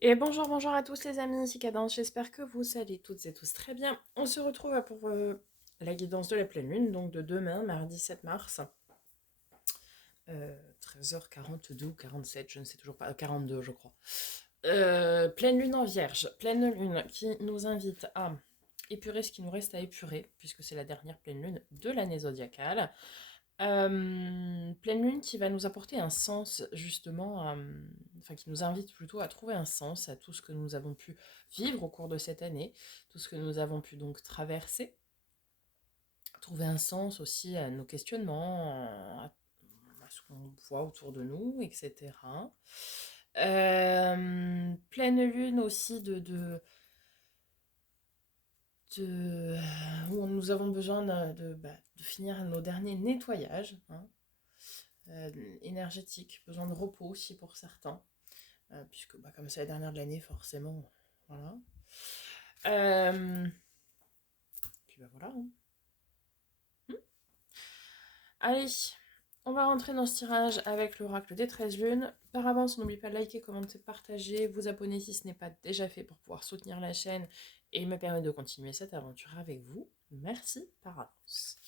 Et bonjour, bonjour à tous les amis, ici Cadence, j'espère que vous allez toutes et tous très bien. On se retrouve pour la guidance de la pleine lune, donc de demain, mardi 7 mars, 13h42 ou 47, je ne sais toujours pas, 42 je crois. Pleine lune en vierge, pleine lune qui nous invite à épurer ce qui nous reste à épurer, puisque c'est la dernière pleine lune de l'année zodiacale. Pleine lune qui va nous apporter un sens justement, enfin qui nous invite plutôt à trouver un sens à tout ce que nous avons pu vivre au cours de cette année, tout ce que nous avons pu donc traverser, trouver un sens aussi à nos questionnements, à ce qu'on voit autour de nous, etc. Pleine lune aussi de où nous avons besoin de finir nos derniers nettoyages, hein, énergétiques, besoin de repos aussi pour certains, puisque comme c'est la dernière de l'année, forcément, voilà. Puis voilà, hein. Allez, on va rentrer dans ce tirage avec l'oracle des 13 lunes. Par avance, n'oubliez pas de liker, commenter, partager, vous abonner si ce n'est pas déjà fait pour pouvoir soutenir la chaîne et me permettre de continuer cette aventure avec vous. Merci par avance.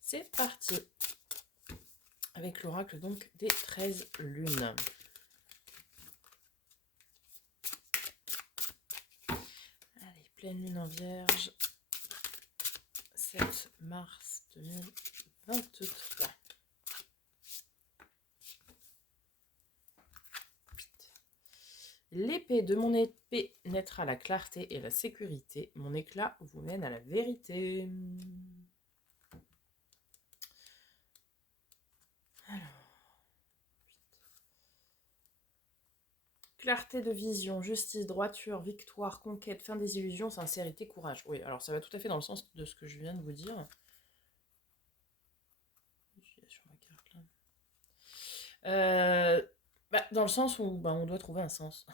C'est parti avec l'oracle donc des 13 lunes. Allez, pleine lune en vierge, 7 mars 2023. L'épée de mon épée naîtra la clarté et la sécurité. Mon éclat vous mène à la vérité. Clarté de vision, justice, droiture, victoire, conquête, fin des illusions, sincérité, courage. Oui, alors ça va tout à fait dans le sens de ce que je viens de vous dire. Sur ma carte là. Dans le sens où on doit trouver un sens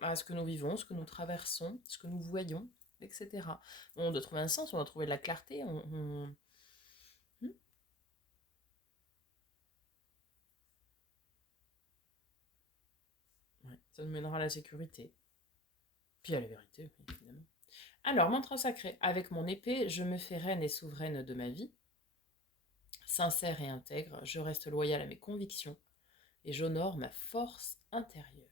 à ce que nous vivons, ce que nous traversons, ce que nous voyons, etc. On doit trouver un sens, on doit trouver de la clarté. Ouais, ça nous mènera à la sécurité. Puis à la vérité, évidemment. Alors, mantra sacré. Avec mon épée, je me fais reine et souveraine de ma vie. Sincère et intègre, je reste loyal à mes convictions et j'honore ma force intérieure.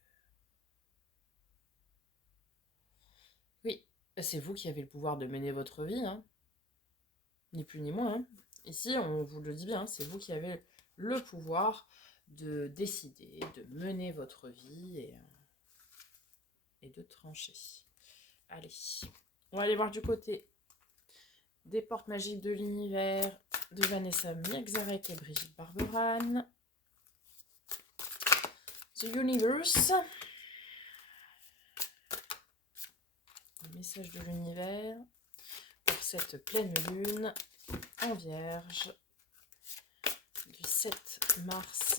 Oui, c'est vous qui avez le pouvoir de mener votre vie, hein. Ni plus ni moins, hein. Ici, on vous le dit bien, c'est vous qui avez le pouvoir de décider, de mener votre vie et de trancher. Allez, on va aller voir du côté des portes magiques de l'univers de Vanessa Mirczarek et Brigitte Barberan. The Universe. Le message de l'univers pour cette pleine lune en vierge du 7 mars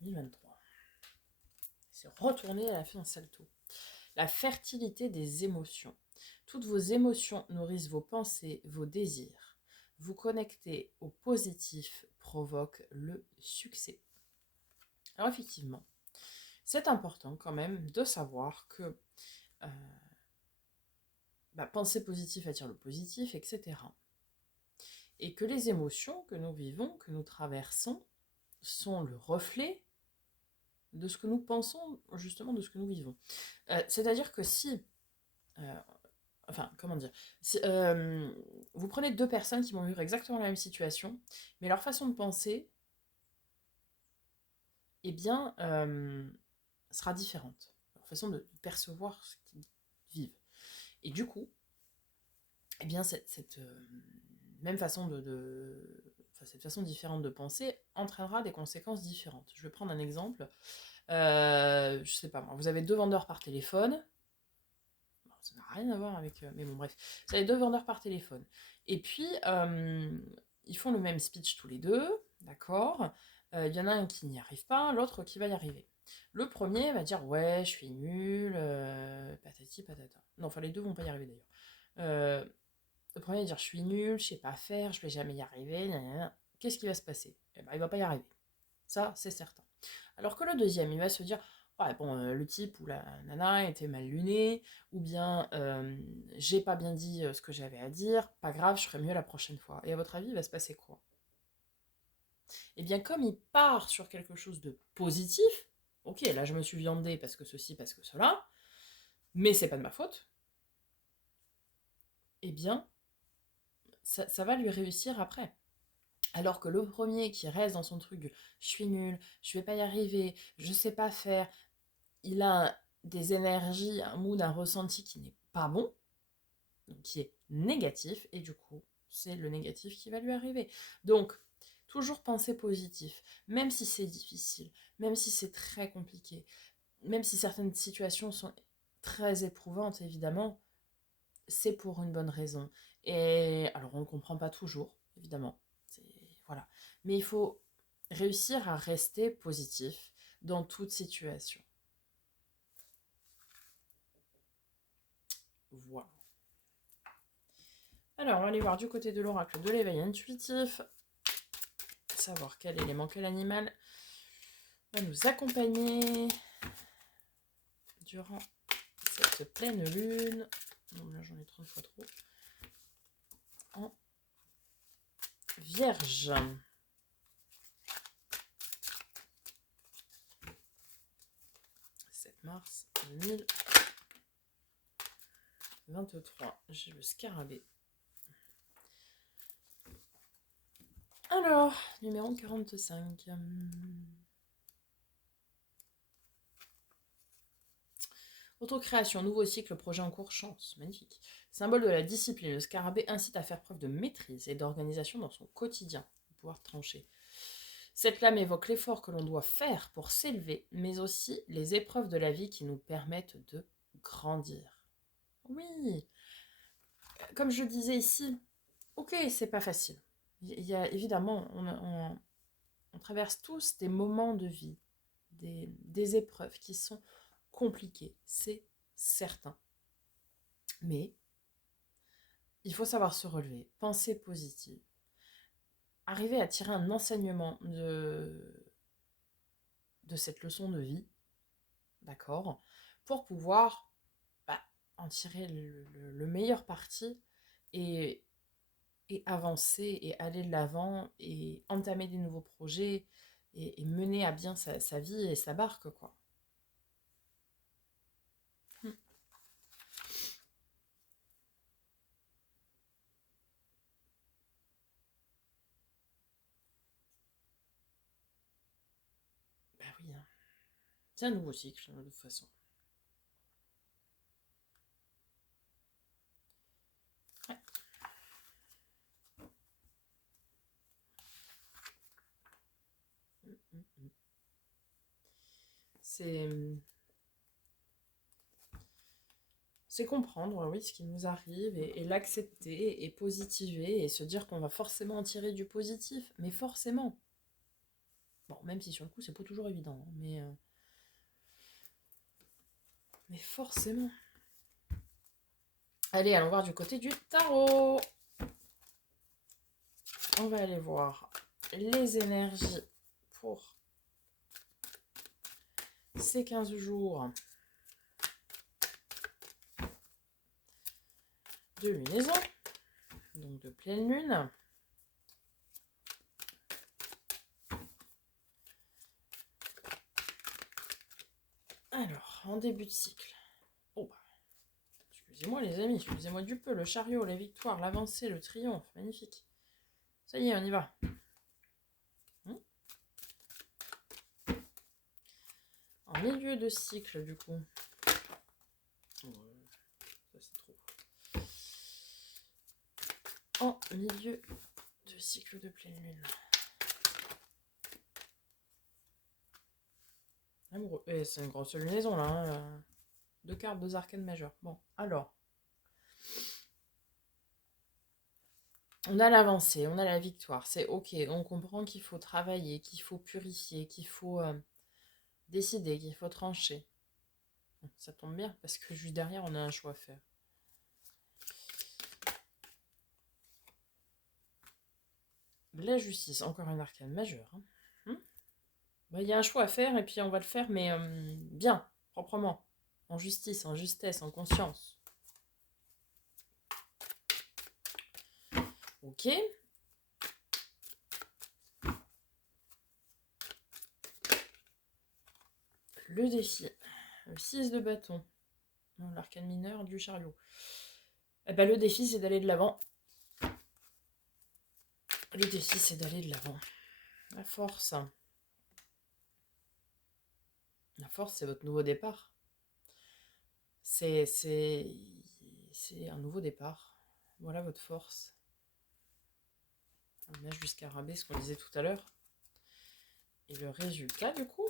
2023. C'est retourné à la fin en salto. La fertilité des émotions. Toutes vos émotions nourrissent vos pensées, vos désirs. Vous connecter au positif provoque le succès. Alors effectivement, c'est important quand même de savoir que penser positif attire le positif, etc. Et que les émotions que nous vivons, que nous traversons, sont le reflet de ce que nous pensons, justement, de ce que nous vivons. C'est-à-dire que si... comment dire, si, vous prenez deux personnes qui vont vivre exactement la même situation, mais leur façon de penser, eh bien, sera différente. Leur façon de percevoir ce qu'ils vivent. Et du coup, eh bien, cette même façon cette façon différente de penser entraînera des conséquences différentes. Je vais prendre un exemple. Je sais pas moi, vous avez deux vendeurs par téléphone. Bon, ça n'a rien à voir avec... mais bon, bref. Vous avez deux vendeurs par téléphone. Et puis, ils font le même speech tous les deux, d'accord. Il y en a un qui n'y arrive pas, l'autre qui va y arriver. Le premier va dire ouais, je suis nul, patati patata. Non, enfin les deux vont pas y arriver d'ailleurs. Le premier va dire je suis nul, je sais pas faire, je vais jamais y arriver. Qu'est-ce qui va se passer? Eh ben, il va pas y arriver. Ça, c'est certain. Alors que le deuxième, il va se dire, ouais, bon, le type ou la nana était mal luné, ou bien j'ai pas bien dit ce que j'avais à dire, pas grave, je ferai mieux la prochaine fois. Et à votre avis, il va se passer quoi? Eh bien, comme il part sur quelque chose de positif, ok, là je me suis viandée parce que ceci, parce que cela, mais c'est pas de ma faute, eh bien, ça va lui réussir après. Alors que le premier qui reste dans son truc, je suis nul, je vais pas y arriver, je sais pas faire, il a des énergies, un mood, un ressenti qui n'est pas bon, donc qui est négatif, et du coup, c'est le négatif qui va lui arriver. Donc, toujours penser positif, même si c'est difficile, même si c'est très compliqué, même si certaines situations sont très éprouvantes, évidemment, c'est pour une bonne raison. Et alors, on ne comprend pas toujours, évidemment. Voilà. Mais il faut réussir à rester positif dans toute situation. Voilà. Alors, on va aller voir du côté de l'oracle de l'éveil intuitif, savoir quel élément, quel animal va nous accompagner durant cette pleine lune. Non, là, j'en ai 30 fois trop. En Vierge. Mars 2023. J'ai le scarabée. Alors, numéro 45. Autocréation, nouveau cycle, projet en cours, chance. Magnifique. Symbole de la discipline, le scarabée incite à faire preuve de maîtrise et d'organisation dans son quotidien. Pouvoir trancher. Cette lame évoque l'effort que l'on doit faire pour s'élever, mais aussi les épreuves de la vie qui nous permettent de grandir. Oui, comme je disais ici, ok, c'est pas facile. Il y a évidemment, on traverse tous des moments de vie, des épreuves qui sont compliquées, c'est certain. Mais il faut savoir se relever, penser positive, arriver à tirer un enseignement de cette leçon de vie, d'accord, pour pouvoir en tirer le meilleur parti et avancer et aller de l'avant et entamer des nouveaux projets et mener à bien sa vie et sa barque, quoi. Hmm. Ben oui, hein. C'est un nouveau cycle, de toute façon. Ouais. C'est c'est comprendre, oui, ce qui nous arrive et l'accepter et positiver et se dire qu'on va forcément en tirer du positif, mais forcément. Bon, même si sur le coup, c'est pas toujours évident, hein, mais forcément. Allez, allons voir du côté du tarot. On va aller voir les énergies pour ces 15 jours de lunaison, donc de pleine lune. Alors, en début de cycle. Oh bah, excusez-moi les amis, excusez-moi du peu, le chariot, la victoire, l'avancée, le triomphe, magnifique. Ça y est, on y va. En milieu de cycle, du coup. Ça, c'est trop. En milieu de cycle de pleine lune. Amoureux. Et c'est une grosse lunaison, là. Hein. 2 cartes, 2 arcanes majeures. Bon, alors. On a l'avancée, on a la victoire. C'est ok, on comprend qu'il faut travailler, qu'il faut purifier, qu'il faut décider, qu'il faut trancher. Bon, ça tombe bien, parce que juste derrière, on a un choix à faire. La justice, encore un arcane majeur. Hein. Hmm. Bah, il y a un choix à faire et puis on va le faire, mais bien, proprement, en justice, en justesse, en conscience. Ok. Le défi. Le 6 de bâton. L'arcane mineur du chariot. Eh ben, le défi, c'est d'aller de l'avant. Le défi, c'est d'aller de l'avant. La force. La force, c'est votre nouveau départ. C'est un nouveau départ. Voilà votre force. On a jusqu'à raber ce qu'on disait tout à l'heure. Et le résultat, du coup,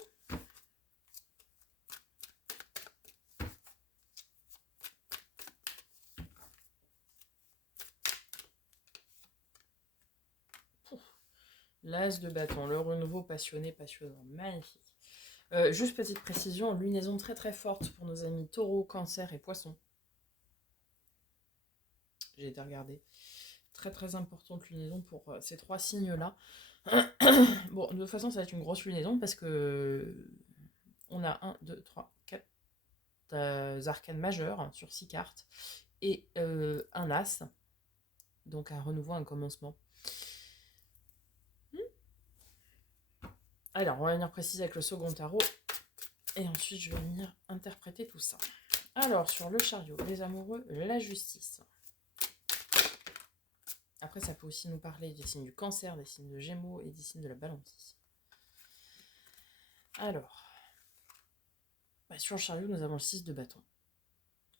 l'as de bâton, le renouveau passionné, passionnant. Magnifique. Juste petite précision, lunaison très très forte pour nos amis taureau, cancer et poisson. J'ai été regarder. Très très importante lunaison pour ces trois signes-là. Bon, de toute façon, ça va être une grosse lunaison parce que on a 1, 2, 3, 4 arcanes majeures sur 6 cartes et un as. Donc un renouveau, un commencement. Alors, on va venir préciser avec le second tarot. Et ensuite, je vais venir interpréter tout ça. Alors, sur le chariot, les amoureux, la justice. Après, ça peut aussi nous parler des signes du cancer, des signes de gémeaux et des signes de la balance ici. Alors, sur le chariot, nous avons le 6 de bâton.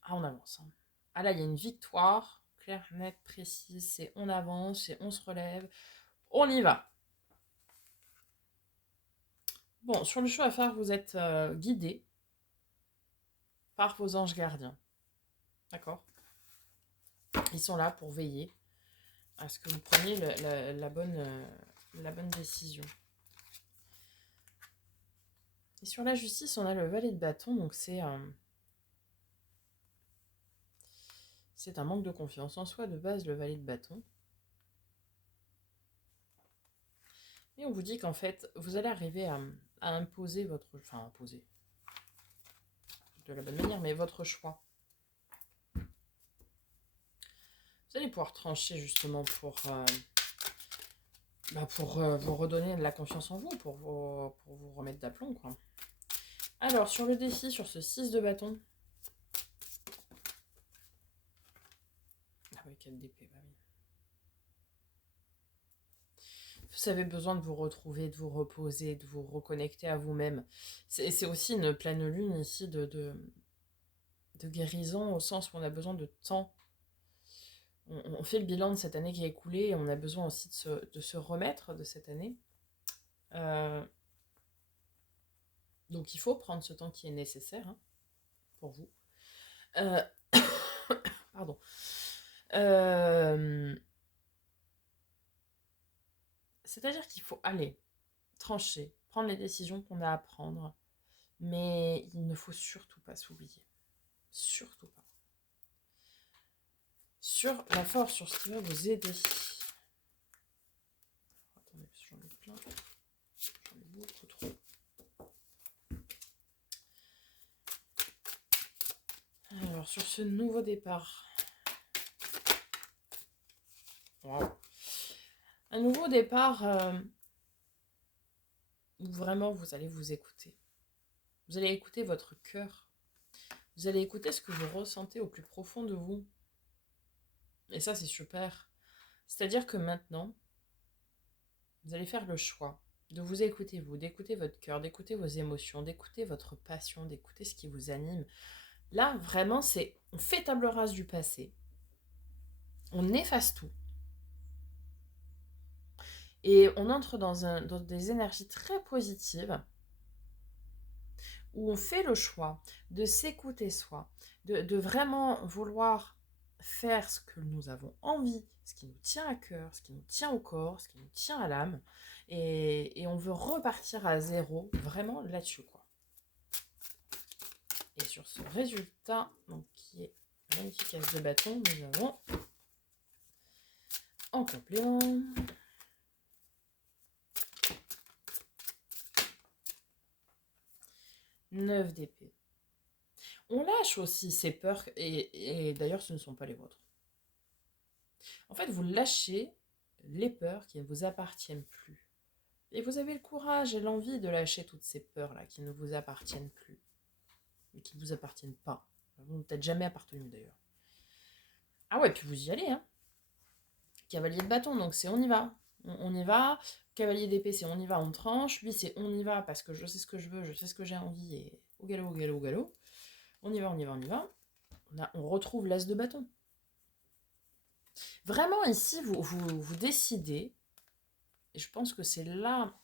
Ah, on avance. Hein. Ah là, il y a une victoire, claire, nette, précise. C'est on avance, c'est on se relève. On y va. Bon, sur le choix à faire, vous êtes guidé par vos anges gardiens. D'accord? Ils sont là pour veiller à ce que vous preniez la bonne décision. Et sur la justice, on a le valet de bâton, donc c'est un manque de confiance en soi de base, le valet de bâton. Et on vous dit qu'en fait, vous allez arriver à imposer votre... Enfin, imposer de la bonne manière, mais votre choix. Vous allez pouvoir trancher justement pour vous redonner de la confiance en vous, pour vous remettre d'aplomb, quoi. Alors, sur le défi, sur ce 6 de bâton... Ah oui, 4 d'épée, bah oui. Vous avez besoin de vous retrouver, de vous reposer, de vous reconnecter à vous-même. C'est aussi une pleine lune ici de guérison, au sens où on a besoin de temps. On fait le bilan de cette année qui est écoulée et on a besoin aussi de se remettre de cette année. Donc il faut prendre ce temps qui est nécessaire hein, pour vous. Pardon. C'est-à-dire qu'il faut aller, trancher, prendre les décisions qu'on a à prendre, mais il ne faut surtout pas s'oublier. Surtout pas. Sur la force, sur ce qui va vous aider. Attendez, j'en ai plein. J'en ai beaucoup trop. Alors, sur ce nouveau départ. Wow. Un nouveau départ où vraiment vous allez vous écouter. Vous allez écouter votre cœur. Vous allez écouter ce que vous ressentez au plus profond de vous. Et ça, c'est super. C'est-à-dire que maintenant, vous allez faire le choix de vous écouter vous, d'écouter votre cœur, d'écouter vos émotions, d'écouter votre passion, d'écouter ce qui vous anime. Là, vraiment, on fait table rase du passé. On efface tout. Et on entre dans des énergies très positives où on fait le choix de s'écouter soi, de vraiment vouloir faire ce que nous avons envie, ce qui nous tient à cœur, ce qui nous tient au corps, ce qui nous tient à l'âme. Et on veut repartir à zéro, vraiment là-dessus, quoi. Et sur ce résultat, donc, qui est magnifique as de bâton, nous avons en complément 9 d'épée. On lâche aussi ces peurs, et d'ailleurs ce ne sont pas les vôtres. En fait, vous lâchez les peurs qui ne vous appartiennent plus. Et vous avez le courage et l'envie de lâcher toutes ces peurs-là qui ne vous appartiennent plus. Et qui ne vous appartiennent pas. Vous n'ont peut-être jamais appartenu d'ailleurs. Ah ouais, puis vous y allez, hein. Cavalier de bâton, donc c'est on y va. On y va. Cavalier d'épée, c'est on y va, on tranche. Lui, c'est on y va parce que je sais ce que je veux, je sais ce que j'ai envie. Et au galop, au galop, au galop. On y va, on y va, on y va. On retrouve l'as de bâton. Vraiment, ici, vous décidez, et je pense que c'est là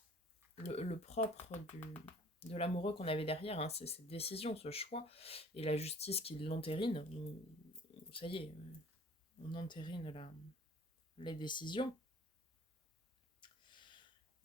le propre de l'amoureux qu'on avait derrière, hein, c'est cette décision, ce choix, et la justice qui l'entérine. Ça y est, on entérine les décisions.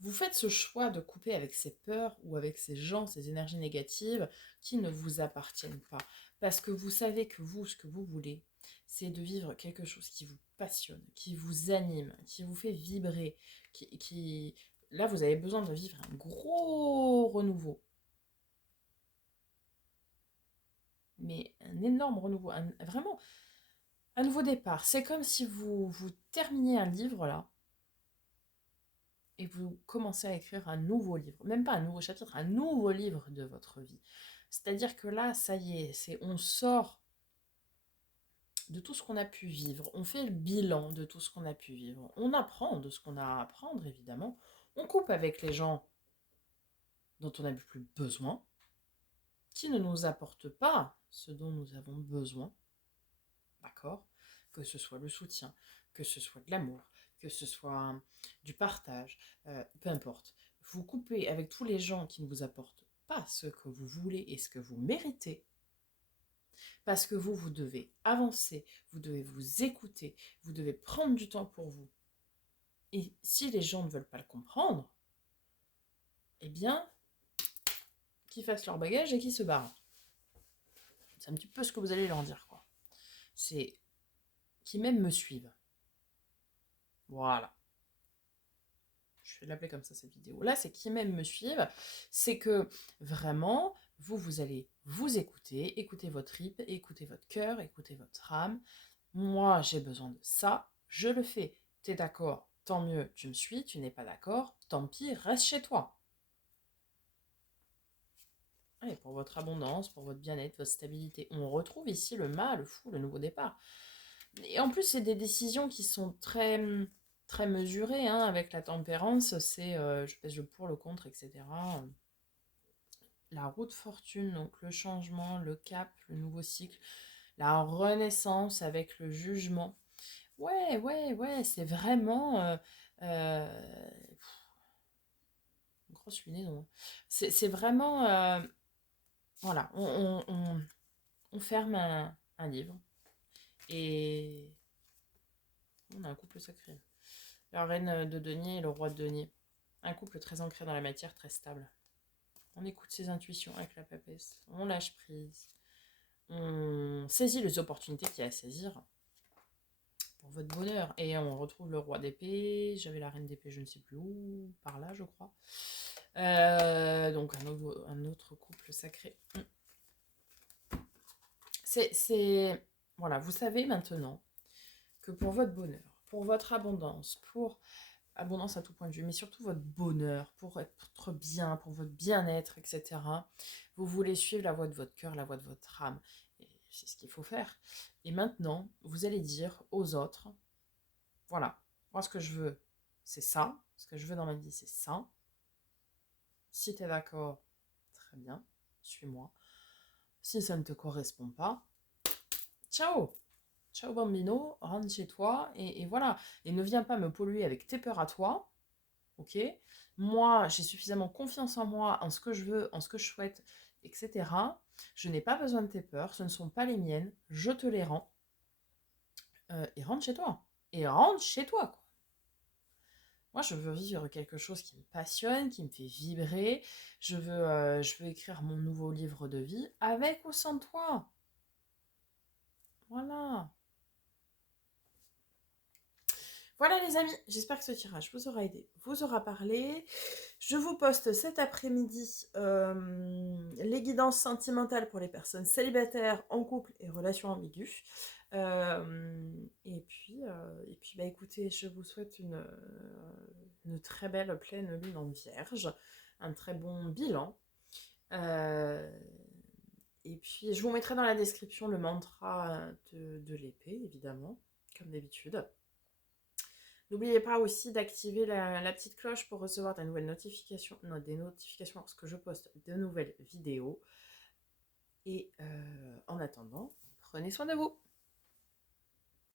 Vous faites ce choix de couper avec ces peurs ou avec ces gens, ces énergies négatives qui ne vous appartiennent pas. Parce que vous savez que vous, ce que vous voulez, c'est de vivre quelque chose qui vous passionne, qui vous anime, qui vous fait vibrer, qui... Là, vous avez besoin de vivre un gros renouveau. Mais un énorme renouveau, vraiment un nouveau départ. C'est comme si vous terminiez un livre là, et vous commencez à écrire un nouveau livre, même pas un nouveau chapitre, un nouveau livre de votre vie. C'est-à-dire que là, ça y est, on sort de tout ce qu'on a pu vivre, on fait le bilan de tout ce qu'on a pu vivre, on apprend de ce qu'on a à apprendre, évidemment, on coupe avec les gens dont on n'a plus besoin, qui ne nous apportent pas ce dont nous avons besoin, d'accord ? Que ce soit le soutien, que ce soit de l'amour, que ce soit du partage, peu importe. Vous coupez avec tous les gens qui ne vous apportent pas ce que vous voulez et ce que vous méritez, parce que vous devez avancer, vous devez vous écouter, vous devez prendre du temps pour vous. Et si les gens ne veulent pas le comprendre, eh bien, qu'ils fassent leur bagage et qu'ils se barrent. C'est un petit peu ce que vous allez leur dire, quoi. C'est qu'ils même me suivent. Voilà. Je vais l'appeler comme ça cette vidéo là, c'est qui même me suivent, c'est que vraiment vous allez vous écouter, écouter votre trip, écouter votre cœur, écouter votre âme. Moi j'ai besoin de ça, je le fais. T'es d'accord, tant mieux, tu me suis. Tu n'es pas d'accord, tant pis, reste chez toi. Et pour votre abondance, pour votre bien-être, votre stabilité, on retrouve ici le mât, le fou, le nouveau départ. Et en plus c'est des décisions qui sont très mesuré, hein, avec la tempérance, c'est je pèse le pour, le contre, etc. La roue de fortune, donc le changement, le cap, le nouveau cycle, la renaissance avec le jugement. Ouais, c'est vraiment grosse lunaison. C'est vraiment voilà, on ferme un livre et on a un couple sacré. La reine de denier et le roi de denier. Un couple très ancré dans la matière, très stable. On écoute ses intuitions avec la papesse. On lâche prise. On saisit les opportunités qu'il y a à saisir pour votre bonheur. Et on retrouve le roi d'épée. J'avais la reine d'épée, je ne sais plus où. Par là, je crois. Donc un autre couple sacré. C'est... Voilà, vous savez maintenant que pour votre bonheur, pour votre abondance, pour abondance à tout point de vue, mais surtout votre bonheur, pour être bien, pour votre bien-être, etc. Vous voulez suivre la voie de votre cœur, la voie de votre âme. Et c'est ce qu'il faut faire. Et maintenant, vous allez dire aux autres, voilà, moi ce que je veux, c'est ça. Ce que je veux dans ma vie, c'est ça. Si tu es d'accord, très bien, suis-moi. Si ça ne te correspond pas, ciao. Ciao bambino, rentre chez toi et voilà. Et ne viens pas me polluer avec tes peurs à toi. Ok, moi j'ai suffisamment confiance en moi, en ce que je veux, en ce que je souhaite, etc. Je n'ai pas besoin de tes peurs, ce ne sont pas les miennes, je te les rends. Et rentre chez toi. Et rentre chez toi, quoi. Moi, je veux vivre quelque chose qui me passionne, qui me fait vibrer. Je veux écrire mon nouveau livre de vie avec ou sans toi. Voilà. Voilà les amis, j'espère que ce tirage vous aura aidé, vous aura parlé. Je vous poste cet après-midi les guidances sentimentales pour les personnes célibataires, en couple et relations ambiguës. Et puis bah, écoutez, je vous souhaite une très belle pleine lune en vierge, un très bon bilan. Euh, et puis je vous mettrai dans la description le mantra de l'épée, évidemment, comme d'habitude. N'oubliez pas aussi d'activer la petite cloche pour recevoir des notifications lorsque je poste de nouvelles vidéos. Et en attendant, prenez soin de vous.